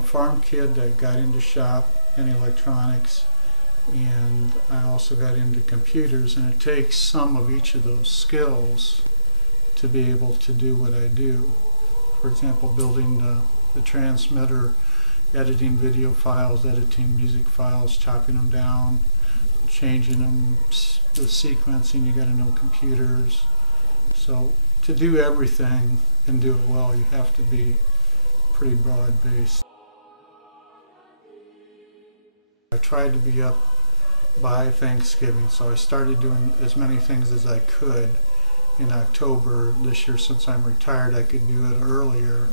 a farm kid that got into shop and electronics, and I also got into computers, and it takes some of each of those skills to be able to do what I do. For example, building the transmitter, editing video files, editing music files, chopping them down, changing them, the sequencing, you got to know computers. So to do everything and do it well, you have to be pretty broad-based. I tried to be up by Thanksgiving, so I started doing as many things as I could in October. This year, since I'm retired, I could do it earlier.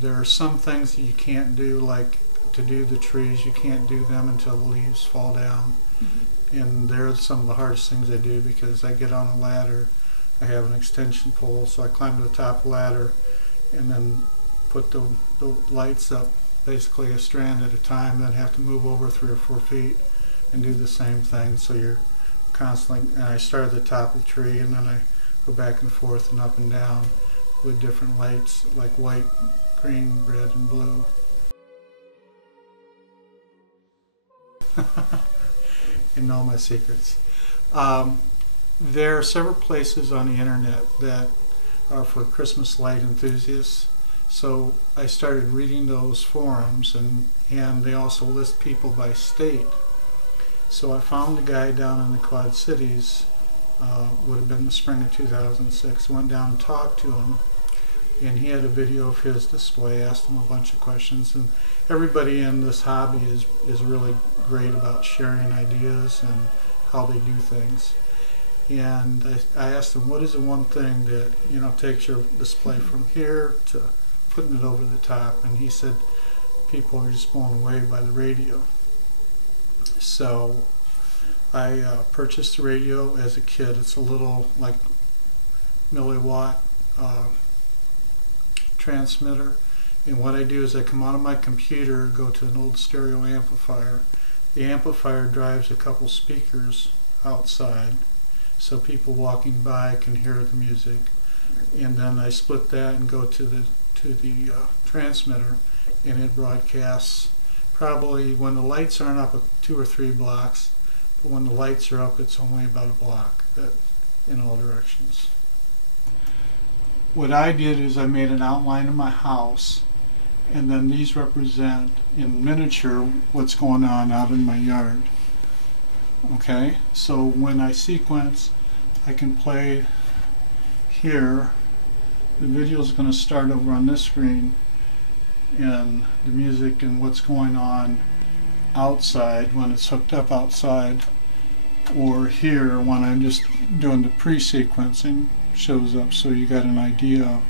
There are some things that you can't do, like to do the trees, you can't do them until the leaves fall down. And they're some of the hardest things I do, because I get on a ladder, I have an extension pole, so I climb to the top of the ladder and then put the lights up, basically a strand at a time, then have to move over 3 or 4 feet and do the same thing. So you're constantly, and I start at the top of the tree and then I go back and forth and up and down with different lights, like white, green, red, and blue. You know my secrets. There are several places on the internet that are for Christmas light enthusiasts. So I started reading those forums, and they also list people by state. So I found a guy down in the Quad Cities, would have been the spring of 2006, went down and talked to him, and he had a video of his display, asked him a bunch of questions, and everybody in this hobby is really great about sharing ideas and how they do things. And I asked him, what is the one thing that, you know, takes your display from here to putting it over the top? And he said, people are just blown away by the radio. So I purchased the radio as a kid. It's a little like milliwatt transmitter, and what I do is I come out of my computer, go to an old stereo amplifier. The amplifier drives a couple speakers outside, so people walking by can hear the music, and then I split that and go to the transmitter, and it broadcasts probably, when the lights aren't up, 2 or 3 blocks, but when the lights are up, it's only about a block in all directions. What I did is I made an outline of my house, and then these represent in miniature what's going on out in my yard. Okay, so when I sequence, I can play here. The video is going to start over on this screen, and the music and what's going on outside when it's hooked up outside, or here when I'm just doing the pre-sequencing shows up, so you got an idea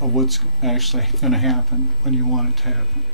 of what's actually going to happen when you want it to happen.